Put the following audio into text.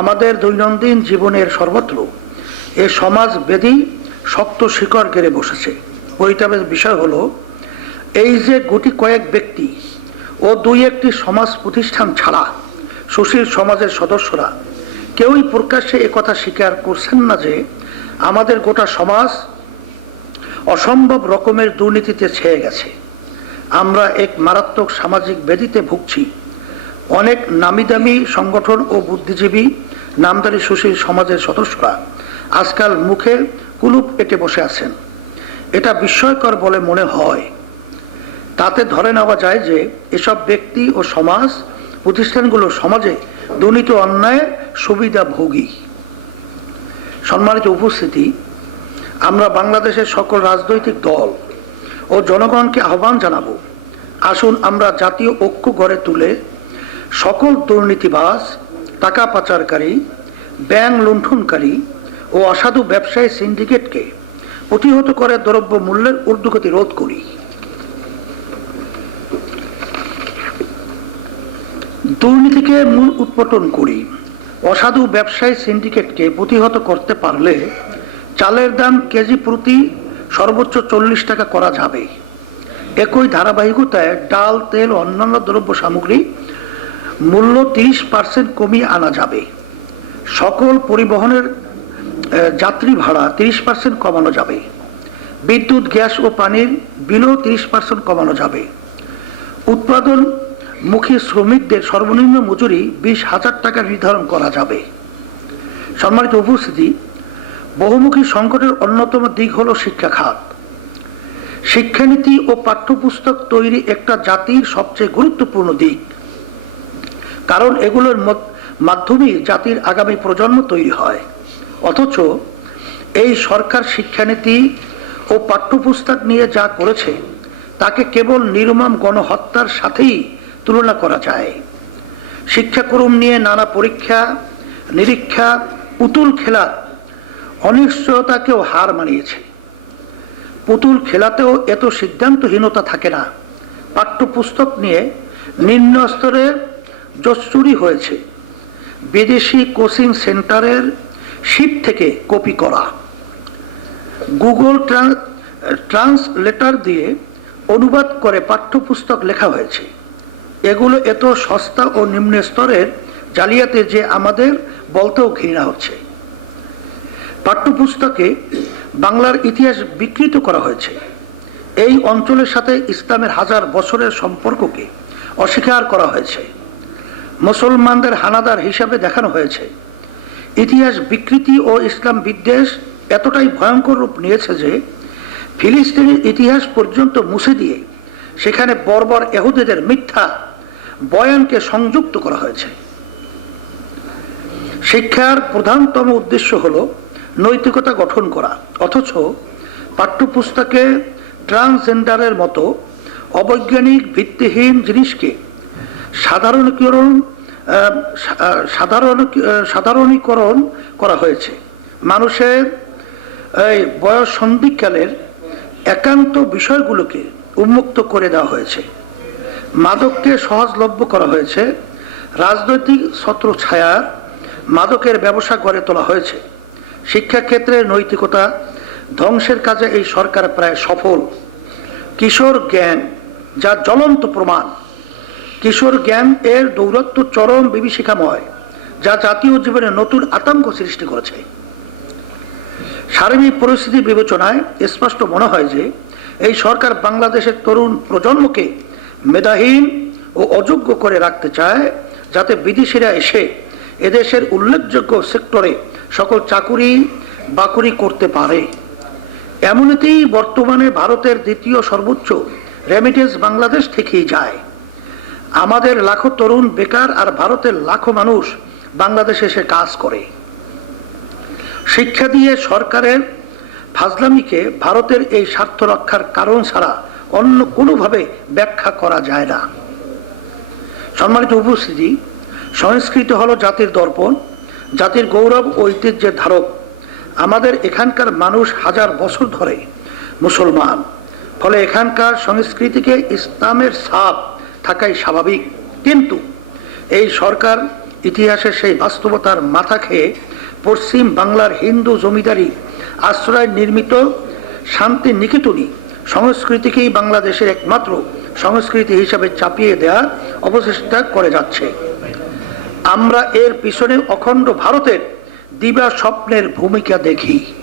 আমাদের দৈনন্দিন জীবনের সর্বত্র এ সমাজ বেদী শক্ত শিকড় গেড়ে বসেছে। পরিতাপের বিষয় হলো এই যে গুটি কয়েক ব্যক্তি ও দুই একটি সমাজ প্রতিষ্ঠান ছাড়া সুশীল সমাজের সদস্যরা কেউই প্রকাশ্যে একথা স্বীকার করছেন না যে আমাদের গোটা সমাজ অসম্ভব রকমের দুর্নীতিতে ছেয়ে গেছে। আমরা এক মারাত্মক সামাজিক ব্যাধিতে ভুগছি। অনেক নামিদামি সংগঠন ও বুদ্ধিজীবী নামদারি সুশীল সমাজের সদস্যরা আজকাল মুখে কুলুপ এঁটে বসে আছেন। এটা বিস্ময়কর বলে মনে হয়। তাতে ধরে নেওয়া যায় যে এসব ব্যক্তি ও সমাজ প্রতিষ্ঠানগুলো সমাজে দুর্নীতি অন্যায়ের সুবিধাভোগী। সম্মানিত উপস্থিতি, আমরা বাংলাদেশের সকল রাজনৈতিক দল ও জনগণকে আহ্বান জানাবো, আসুন আমরা জাতীয় ঐক্য গড়ে তুলে সকল দুর্নীতিবাজ, টাকা পাচারকারী, ব্যাংক লুণ্ঠনকারী ও অসাধু ব্যবসায়ী সিন্ডিকেটকে প্রতিহত করে দ্রব্য মূল্যের ঊর্ধ্বগতি রোধ করি। দুর্নীতিকে মূল উৎপাটন করি। অসাধু ব্যবসায়ী সিন্ডিকেটকে প্রতিহত করতে পারলে চালের দাম কেজি প্রতি সর্বোচ্চ 40 টাকা করা যাবে। একই ধারাবাহিকতায় ডাল, তেল ও অন্যান্য দ্রব্য সামগ্রী মূল্য 30% কমিয়ে আনা যাবে। সকল পরিবহনের যাত্রী ভাড়া 30% কমানো যাবে। বিদ্যুৎ, গ্যাস ও পানির বিলও 30% কমানো যাবে। উৎপাদনমুখী শ্রমিকদের সর্বনিম্ন মজুরি 20,000 টাকা নির্ধারণ করা যাবে। সম্মানিত উপস্থিতি, বহুমুখী সংকটের অন্যতম দিক হল শিক্ষা খাত। শিক্ষানীতি ও পাঠ্যপুস্তক তৈরি একটা জাতির সবচেয়ে গুরুত্বপূর্ণ দিক, কারণ এগুলোর মাধ্যমেই জাতির আগামী প্রজন্ম তৈরি হয়। অথচ এই সরকার শিক্ষানীতি ও পাঠ্যপুস্তক নিয়ে যা করেছে তাকে কেবল নির্মম গণহত্যার সাথেই তুলনা করা যায়। শিক্ষাক্রম নিয়ে নানা পরীক্ষা নিরীক্ষা, পুতুল খেলা অনিশ্চয়তাকেও হার মানিয়েছে। পুতুল খেলাতেও এত সিদ্ধান্তহীনতা থাকে না। পাঠ্যপুস্তক নিয়ে নিম্ন স্তরের জোচ্চুরি হয়েছে। বিদেশি কোচিং সেন্টারের শিট থেকে কপি করা, গুগল ট্রান্সলেটর দিয়ে অনুবাদ করে পাঠ্যপুস্তক লেখা হয়েছে। এগুলো এত সস্তা ও নিম্ন স্তরের জালিয়াতি যে আমাদের বলতেও ঘৃণা হচ্ছে। পাঠ্যপুস্তকে বাংলার ইতিহাস বিকৃত করা হয়েছে। এই অঞ্চলের সাথে ইসলামের হাজার বছরের সম্পর্ককে অস্বীকার করা হয়েছে। মুসলমানদের হানাদার হিসাবে দেখানো হয়েছে। ইতিহাস বিকৃতি ও ইসলাম বিদ্বেষ এতটাই ভয়ঙ্কর রূপ নিয়েছে যে ফিলিস্তিনের ইতিহাস পর্যন্ত মুছে দিয়ে সেখানে বর্বর ইহুদিদের মিথ্যা বয়ানকে সংযুক্ত করা হয়েছে। শিক্ষার প্রধানতম উদ্দেশ্য হল নৈতিকতা গঠন করা, অথচ পাঠ্যপুস্তকে ট্রান্সজেন্ডারের মতো অবৈজ্ঞানিক ভিত্তিহীন জিনিসকে সাধারণীকরণ করা হয়েছে। মানুষের এই বয়স সন্ধিকালের একান্ত বিষয়গুলোকে উন্মুক্ত করে দেওয়া হয়েছে। মাদককে সহজলভ্য করা হয়েছে। রাজনৈতিক ছত্রছায়ার মাদকের ব্যবসা গড়ে তোলা হয়েছে। শিক্ষাক্ষেত্রে নৈতিকতা ধ্বংসের কাজে এই সরকার প্রায় সফল। কিশোর জ্ঞান যা জ্বলন্ত প্রমাণ। কিশোর জ্ঞান এর দৌরত্ব চরম বিভীষিকাময়, যা জাতীয় জীবনে নতুন আতঙ্ক সৃষ্টি করেছে। সার্বিক পরিস্থিতি বিবেচনায় স্পষ্ট মনে হয় যে এই সরকার বাংলাদেশের তরুণ প্রজন্মকে মেধাহীন ও অযোগ্য করে রাখতে চায়, যাতে বিদেশিরা এসে এদেশের উল্লেখযোগ্য সেক্টরে সকল চাকুরি বাকুরি করতে পারে। এমনিতেই বর্তমানে ভারতের দ্বিতীয় সর্বোচ্চ রেমিটেন্স বাংলাদেশ থেকেই যায়। আমাদের লাখো তরুণ বেকার, আর ভারতের লাখো মানুষ বাংলাদেশে এসে কাজ করে। শিক্ষা দিয়ে সরকারের ফাজলামিকে ভারতের এই স্বার্থ রক্ষার কারণ ছাড়া অন্য কোনোভাবে ব্যাখ্যা করা যায় না। সম্মানিত উপস্থিতি, সংস্কৃতি হলো জাতির দর্পণ, জাতির গৌরব ও ঐতিহ্যের ধারক। আমাদের এখানকার মানুষ হাজার বছর ধরে মুসলমান, ফলে এখানকার সংস্কৃতিকে ইসলামের ছাপ থাকাই স্বাভাবিক। কিন্তু এই সরকার ইতিহাসের সেই বাস্তবতার মাথা খেয়ে পশ্চিম বাংলার হিন্দু জমিদারি আশ্রয় নির্মিত শান্তি নিকেতনী সংস্কৃতিকেই বাংলাদেশের একমাত্র সংস্কৃতি হিসাবে চাপিয়ে দেওয়ার অপচেষ্টা করে যাচ্ছে। আমরা এর পিছনে অখণ্ড ভারতের দিবা স্বপ্নের ভূমিকা দেখি।